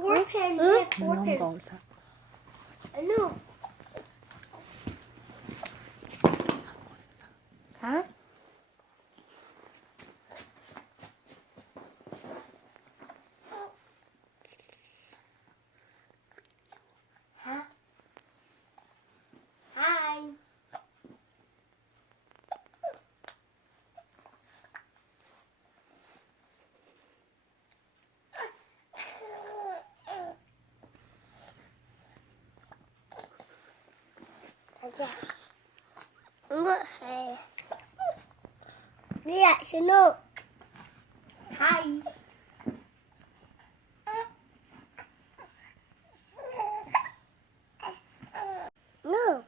four pins. We have four pins. Cosa. I know. Huh? Huh? Hi. Reactional. Hi. No.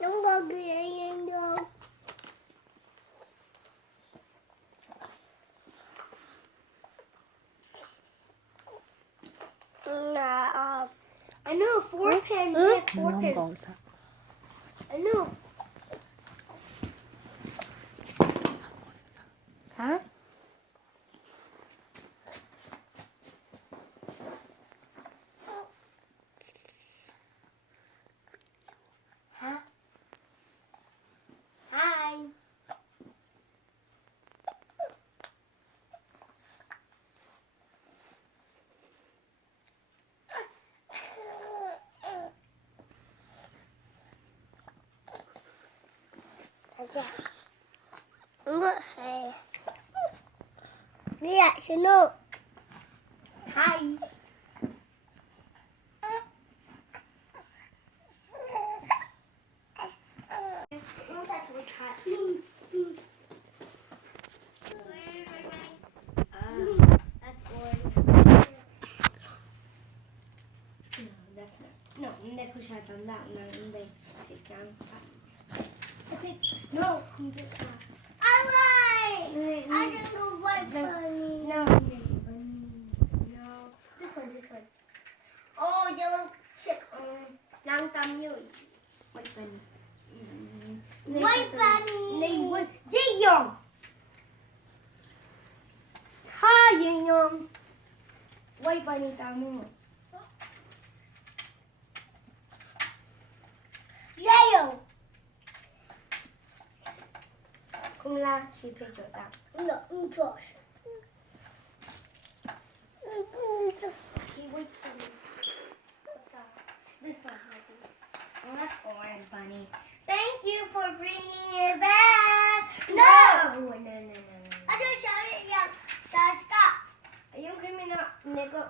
Don't go getting though. I know four pins. We have four pins. Cosa. I know. Huh? Huh? Hi. Reactional. Hi. That's what that's boring. No, hindi ko siya tanda na hindi. No, hindi ka. I don't know what bunny. No. This one. Oh, yellow chick. Lang tam yun. White bunny. White bunny. Ying! Hi, Ying! White bunny tamo mo. Yellow! Kung la, she picked it up. No, Josh. He waits for me. This one, maybe. Oh, that's orange bunny. Thank you for bringing it back. No! No. I don't shout it yet. Stop. Yung criminal, Nico.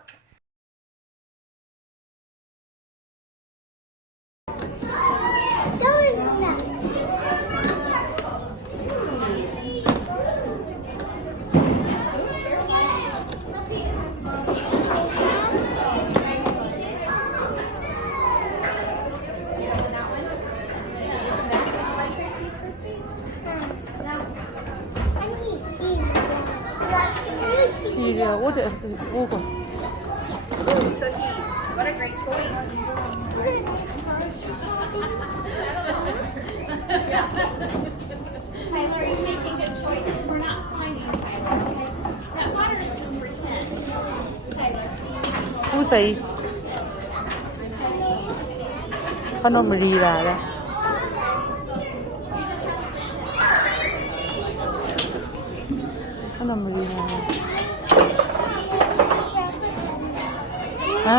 Cereal. What is it? Cookies. What a great choice. Tyler, you're making good choices. We're not climbing, Tyler. Okay? That water is just pretend. Tyler. ผู้ใส่ขนมรีลาแล้วขนมรีลาฮะ